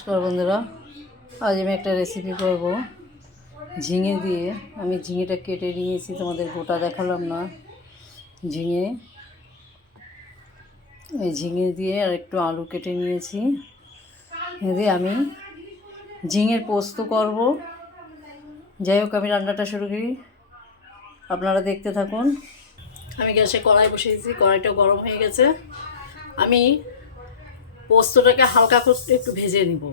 নমস্কার বন্ধুরা, আজ আমি একটা রেসিপি করব ঝিঙে দিয়ে। আমি ঝিঙেটা কেটে নিয়েছি, তোমাদের গোটা দেখালাম না। ঝিঙে দিয়ে আর একটু আলু কেটে নিয়েছি। দিয়ে আমি ঝিঙের পোস্ত করব। যাই হোক, আমি রান্নাটা শুরু করি, আপনারা দেখতে থাকুন। আমি গ্যাসে কড়াই বসিয়েছি, কড়াইটা গরম হয়ে গেছে। আমি পোস্তটাকে হালকা করে একটু ভেজে নিব।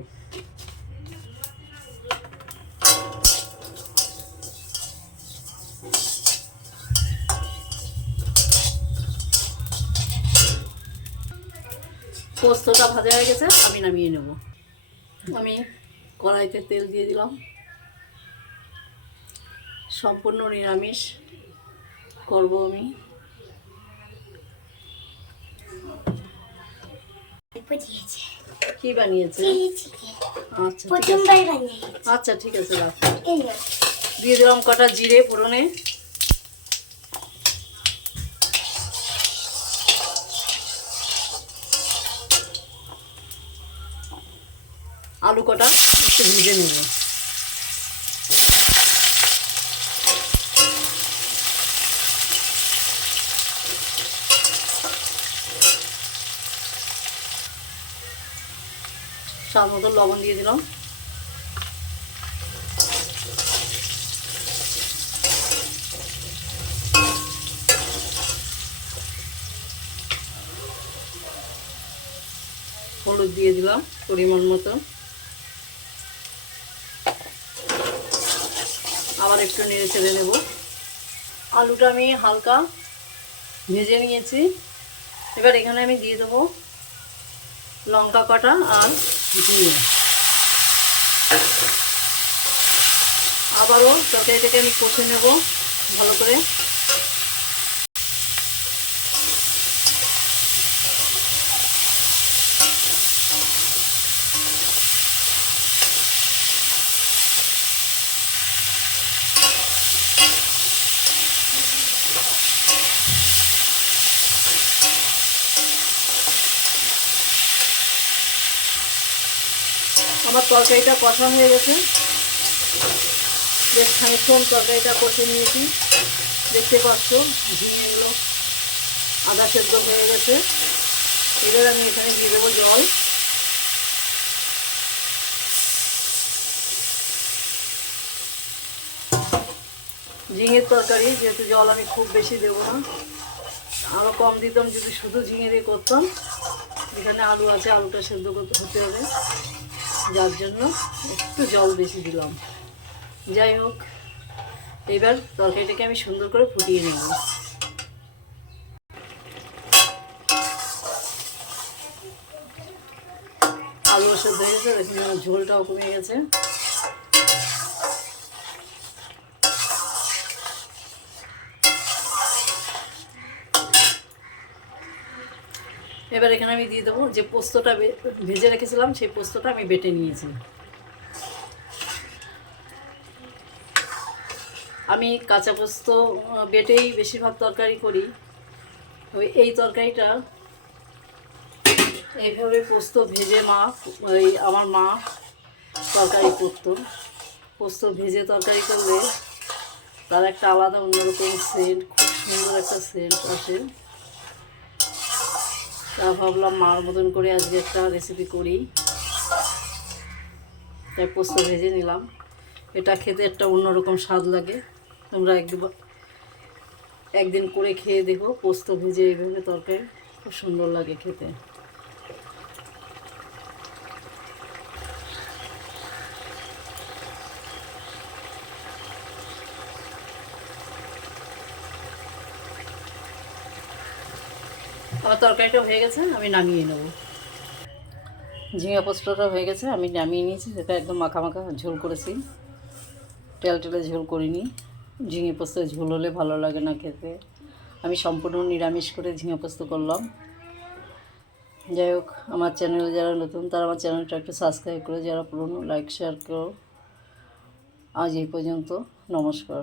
পোস্তটা ভাজা হয়ে গেছে, আমি নামিয়ে নেব। আমি কড়াইতে তেল দিয়ে দিলাম। সম্পূর্ণ নিরামিষ করব আমি। কি বানিয়েছে? আচ্ছা ঠিক আছে, রাখ। দিয়ে দিলাম কটা জিরে ফোড়নে। আলু কটা একটু ভেজে নেব। স্বাদ মতো লবণ দিয়ে দিলাম। হলুদ দিয়ে দিলাম পরিমাণ মতো। আবার একটু নেড়ে চেড়ে নেব। আলুটা আমি হালকা ভেজে নিয়েছি। এবার এখানে আমি দিয়ে দেবো লঙ্কা কটা আর জিরে। আবারও তরকারিটাকে আমি কষে নেব ভালো করে। আমার তরকারিটা কষা হয়ে গেছে, বেশ খানিকক্ষণ তরকারিটা কষে নিয়েছি। দেখতে পাচ্ছ ঝিঙেগুলো আদা সেদ্ধ হয়ে গেছে। এবার আমি এখানে দিয়ে দেবো জল। ঝিঙের তরকারি যেহেতু জল আমি খুব বেশি দেবো না, আরও কম দিতাম যদি শুধু ঝিঙে দিয়ে করতাম। এখানে আলু আছে, আলুটা সেদ্ধ করতে হতে হবে, যার জন্য একটু জল বেশি দিলাম। যাই হোক, এবার তরকারিটাকে আমি সুন্দর করে ফুটিয়ে নেব। আলু সেদ্ধ হয়ে গেছে, ঝোলটাও কমে গেছে। এবার এখানে আমি দিয়ে দেবো যে পোস্তটা ভেজে রেখেছিলাম, সেই পোস্তটা আমি বেটে নিয়েছি। আমি কাঁচা পোস্ত বেটেই বেশিরভাগ তরকারি করি। তবে এই তরকারিটা এইভাবে পোস্ত ভেজে আমার মা তরকারি করতো। পোস্ত ভেজে তরকারি করলে তার একটা আলাদা অন্যরকম সেন্ট, খুব সুন্দর একটা সেন্ট আসে। তা ভাবলাম মার মতন করে আজকে একটা রেসিপি করি, তাই পোস্ত ভেজে নিলাম। এটা খেতে একটা অন্যরকম স্বাদ লাগে। তোমরা একদিন করে খেয়ে দেখো, পোস্ত ভেজে এইভাবে তরকারি খুব সুন্দর লাগে খেতে। আমার তরকারিটা হয়ে গেছে, আমি নামিয়ে নেব। ঝিঙে পোস্তটা হয়ে গেছে, আমি নামিয়ে নিয়েছি। সেটা একদম মাখা মাখা ঝোল করেছি, টেলে ঝোল করিনি। ঝিঙে পোস্তের ঝোল হলে ভালো লাগে না খেতে। আমি সম্পূর্ণ নিরামিষ করে ঝিঙে পোস্ত করলাম। যাই হোক, আমার চ্যানেলে যারা নতুন তারা আমার চ্যানেলটা একটু সাবস্ক্রাইব করে, যারা পুরনো লাইক শেয়ার করো। আজ এই পর্যন্ত, নমস্কার।